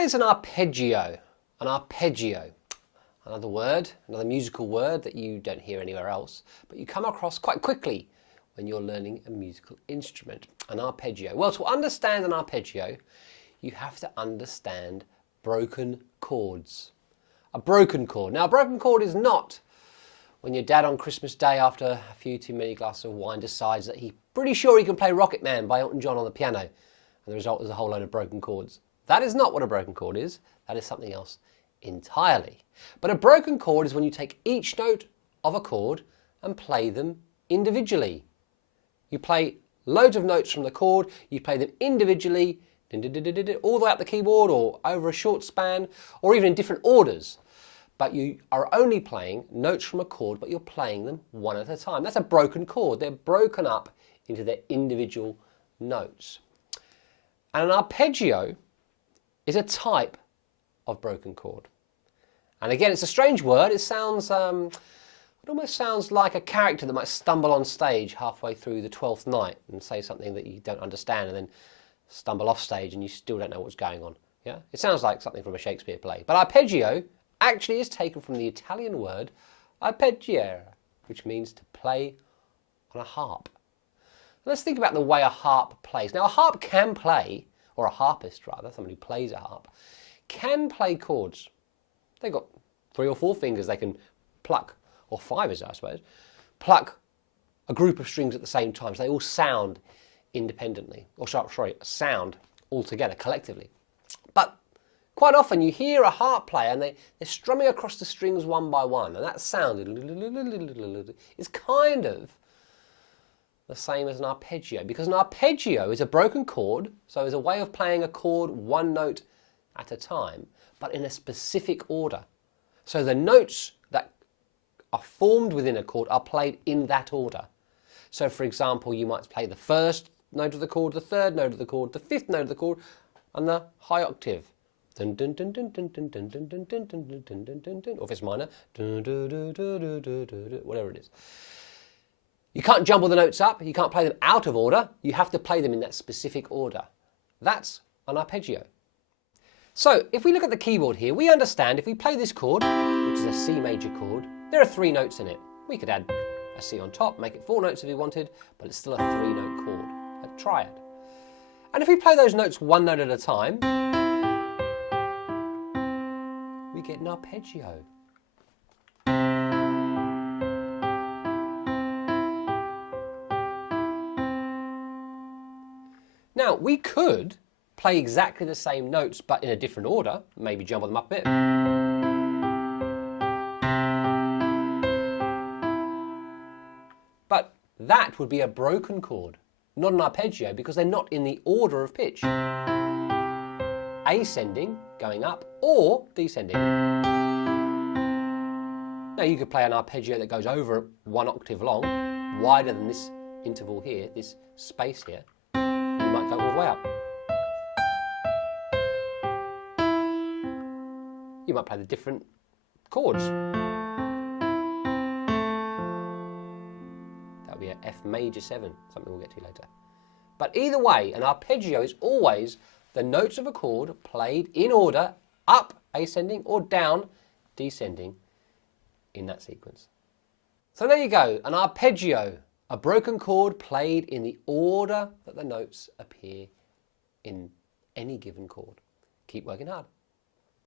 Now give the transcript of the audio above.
is an arpeggio? An arpeggio. Another word, another musical word that you don't hear anywhere else, but you come across quite quickly when you're learning a musical instrument. An arpeggio. Well, to understand an arpeggio, you have to understand broken chords. A broken chord. Now, a broken chord is not when your dad on Christmas Day, after a few too many glasses of wine, decides that he's pretty sure he can play Rocket Man by Elton John on the piano, and the result is a whole load of broken chords. That is not what a broken chord is. That is something else entirely. But a broken chord is when you take each note of a chord and play them individually. You play loads of notes from the chord, you play them individually, all the way up the keyboard or over a short span, or even in different orders. But you are only playing notes from a chord, but you're playing them one at a time. That's a broken chord. They're broken up into their individual notes. And an arpeggio is a type of broken chord. And again, it's a strange word. It sounds, it almost sounds like a character that might stumble on stage halfway through the 12th night and say something that you don't understand and then stumble off stage and you still don't know what's going on. Yeah, it sounds like something from a Shakespeare play. But arpeggio actually is taken from the Italian word arpeggiare, which means to play on a harp. Let's think about the way a harp plays. Now, a harp can play, or a harpist rather, someone who plays a harp, can play chords. They've got 3 or 4 fingers they can pluck, or 5 is it, I suppose, pluck a group of strings at the same time, so they all sound independently, or sorry, sound all together, collectively. But quite often you hear a harp player and they're strumming across the strings one by one, and that sound is kind of the same as an arpeggio, because an arpeggio is a broken chord, so it's a way of playing a chord one note at a time, but in a specific order. So the notes that are formed within a chord are played in that order. So for example, you might play the first note of the chord, the third note of the chord, the fifth note of the chord, and the high octave. Or if it's minor, whatever it is. You can't jumble the notes up, you can't play them out of order, you have to play them in that specific order. That's an arpeggio. So if we look at the keyboard here, we understand if we play this chord, which is a C major chord, there are 3 notes in it. We could add a C on top, make it 4 notes if we wanted, but it's still a 3-note chord, a triad. And if we play those notes one note at a time, we get an arpeggio. Now, we could play exactly the same notes but in a different order, maybe jumble them up a bit. But that would be a broken chord, not an arpeggio, because they're not in the order of pitch. Ascending, going up, or descending. Now you could play an arpeggio that goes over 1 octave long, wider than this interval here, this space here. You might go all the way up. You might play the different chords. That would be an F major 7, something we'll get to later. But either way, an arpeggio is always the notes of a chord played in order, up, ascending, or down, descending, in that sequence. So there you go, an arpeggio, a broken chord played in the order that the notes appear in any given chord. Keep working hard.